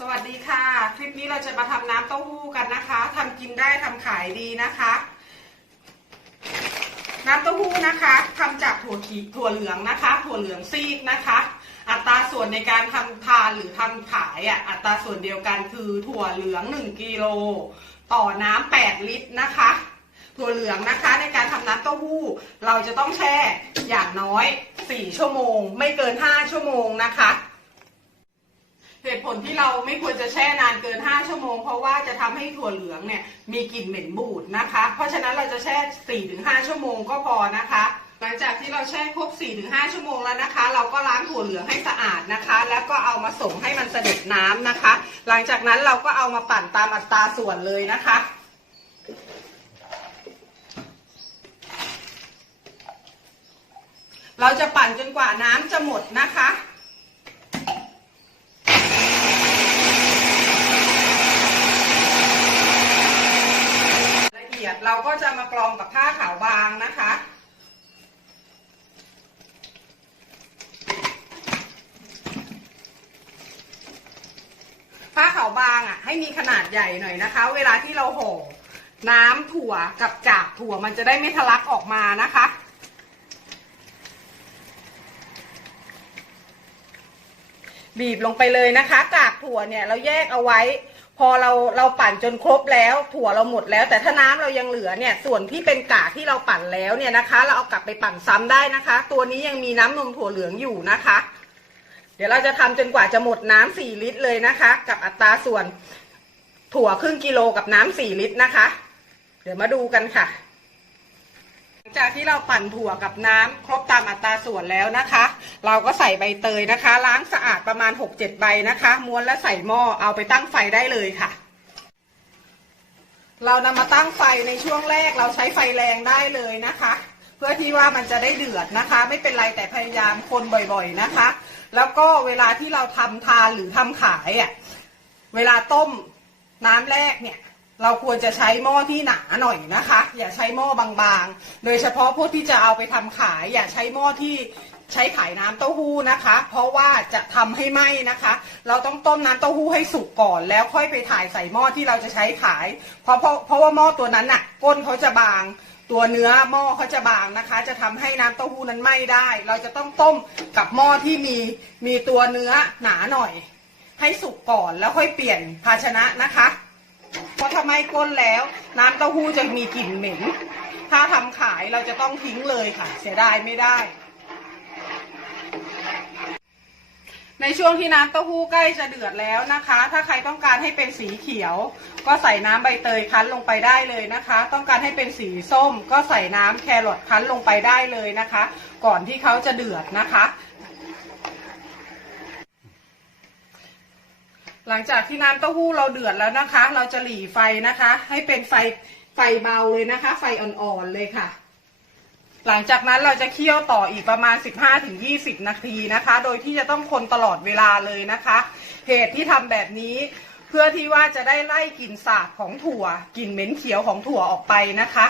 สวัสดีค่ะ คลิปนี้เราจะมาทำน้ำเต้าหู้กันนะคะทำกินได้ทำขายดีนะคะ น้ำเต้าหู้นะคะทำจากถั่วขีถั่วเหลืองนะคะ ถั่วเหลืองซีกนะคะ อัตราส่วนในการทำทานหรือทำขายอะอัตราส่วนเดียวกันคือถั่วเหลือง 1กิโลต่อน้ำ8ลิตรนะคะ ถั่วเหลืองนะคะในการทำน้ำเต้าหู้ เราจะต้องแช่อย่างน้อย 4 ชั่วโมง ไม่เกิน 5 ชั่วโมงนะคะ เหตุผลที่เราไม่ควรจะแช่นานเกิน 5 ชั่วโมง เพราะว่าจะทำให้ถั่วเหลืองเนี่ยมีกลิ่นเหม็นบูดนะคะ เพราะฉะนั้นเราจะแช่ 4-5 ชั่วโมงก็พอนะคะ หลังจากที่เราแช่ครบ 4-5 ชั่วโมงแล้วนะคะ เราก็ล้างถั่วเหลืองให้สะอาดนะคะ แล้วก็เอามาส่งให้มันเสด็จน้ำนะคะ หลังจากนั้นเราก็เอามาปั่นตามอัตราส่วนเลยนะคะเราจะปั่นจนกว่าน้ำจะหมดนะคะ ละเอี ยด เราก็จะมากรองกับผ้าขาวบางนะคะ ผ้าขาวบางอะ ให้มีขนาดใหญ่หน่อยนะคะ เวลาที่เราห่อน้ำถั่วกับจากถั่วมันจะได้ไม่ทะลักออกมานะคะบีบลงไปเลยนะคะ กากถั่วเนี่ยเราแยกเอาไว้ พอเราเราปั่นจนครบแล้ว ถั่วเราหมดแล้ว แต่ถ้าน้ำเรายังเหลือเนี่ย ส่วนที่เป็นกากที่เราปั่นแล้วเนี่ยนะคะ เราเอากลับไปปั่นซ้ำได้นะคะ ตัวนี้ยังมีน้ำนมถั่วเหลืองอยู่นะคะ เดี๋ยวเราจะทำจนกว่าจะหมดน้ำสี่ลิตรเลยนะคะ กับอัตราส่วนถั่วครึ่งกิโลกับน้ำสี่ลิตรนะคะ เดี๋ยวมาดูกันค่ะ งจากที่เราปั่นถั่วกับน้ำครบตามอัตราส่วนแล้วนะคะ เราก็ใส่ใบเตยนะคะ ล้างสะอาดประมาณ 6-7 ใบนะคะ ม้วนและใส่หม้อเอาไปตั้งไฟได้เลยค่ะ เรานำมาตั้งไฟในช่วงแรกเราใช้ไฟแรงได้เลยนะคะ เพื่อที่ว่ามันจะได้เดือดนะคะ ไม่เป็นไรแต่พยายามคนบ่อยๆนะคะ แล้วก็เวลาที่เราทำทานหรือทำขายอะเวลาต้มน้ำแรกเนี่ย เราควรจะใช้หม้อที่หนาหน่อยนะคะ อย่าใช้หม้อบางๆ โดยเฉพาะพวกที่จะเอาไปทำขาย อย่าใช้หม้อที่ใช้ขายน้ำเต้าหู้นะคะ เพราะว่าจะทำให้ไหม้นะคะ เราต้องต้มน้ำเต้าหู้ให้สุกก่อน แล้วค่อยไปถ่ายใส่หม้อที่เราจะใช้ขาย เพราะเพราะเพราะว่าหม้อตัวนั้นน่ะก้นเขาจะบาง ตัวเนื้อหม้อเขาจะบางนะคะ จะทำให้น้ำเต้าหู้นั้นไหม้ได้ เราจะต้องต้มกับหม้อที่มีมีตัวเนื้อหนาหน่อย ให้สุกก่อนแล้วค่อยเปลี่ยนภาชนะนะคะ เพราะถ้าไมก้นแล้ว น้ำเต้าหู้จะมีกลิ่นเหม็น ถ้าทำขายเราจะต้องทิ้งเลยค่ะ เสียดายไม่ได้ ในช่วงที่น้ำเต้าหู้ใกล้จะเดือดแล้วนะคะ ถ้าใครต้องการให้เป็นสีเขียว ก็ใส่น้ำใบเตยคั้นลงไปได้เลยนะคะ ต้องการให้เป็นสีส้ม ก็ใส่น้ำแครอทคั้นลงไปได้เลยนะคะ ก่อนที่เขาจะเดือดนะคะ หลังจากที่น้ำเต้าหู้เราเดือดแล้วนะคะ เราจะหลีไฟนะคะ ให้เป็นไฟไฟเบาเลยนะคะ ไฟอ่อนๆเลยค่ะ หลังจากนั้นเราจะเคี่ยวต่ออีกประมาณ 15-20 นาทีนะคะ โดยที่จะต้องคนตลอดเวลาเลยนะคะ เหตุที่ทำแบบนี้เพื่อที่ว่าจะได้ไล่กลิ่นสาบของถั่วกลิ่นเหม็นเขียวของถั่วออกไปนะคะ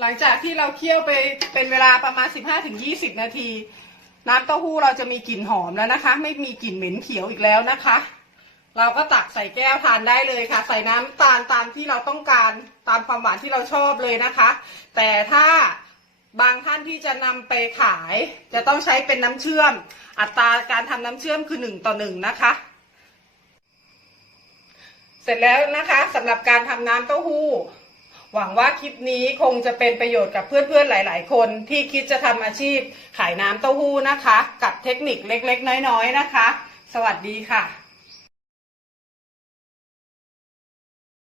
หลังจากที่เราเคี่ยวไปเป็นเวลาประมาณ 15-20 นาที น้ำเต้าหู้เราจะมีกลิ่นหอมแล้วนะคะ ไม่มีกลิ่นเหม็นเขียวอีกแล้วนะคะ เราก็ตักใส่แก้วทานได้เลยค่ะ ใส่น้ำตาลตามที่เราต้องการตามความหวานที่เราชอบเลยนะคะ แต่ถ้าบางท่านที่จะนำไปขาย จะต้องใช้เป็นน้ำเชื่อม อัตราการทำน้ำเชื่อมคือหนึ่งต่อหนึ่งนะคะ เสร็จแล้วนะคะสำหรับการทำน้ำเต้าหู้ หวังว่าคลิปนี้คงจะเป็นประโยชน์กับเพื่อนๆหลาย ๆ คนที่คิดจะทำอาชีพขายน้ำเต้าหู้นะคะ กับเทคนิคเล็กๆ น้อยๆนะคะ สวัสดีค่ะ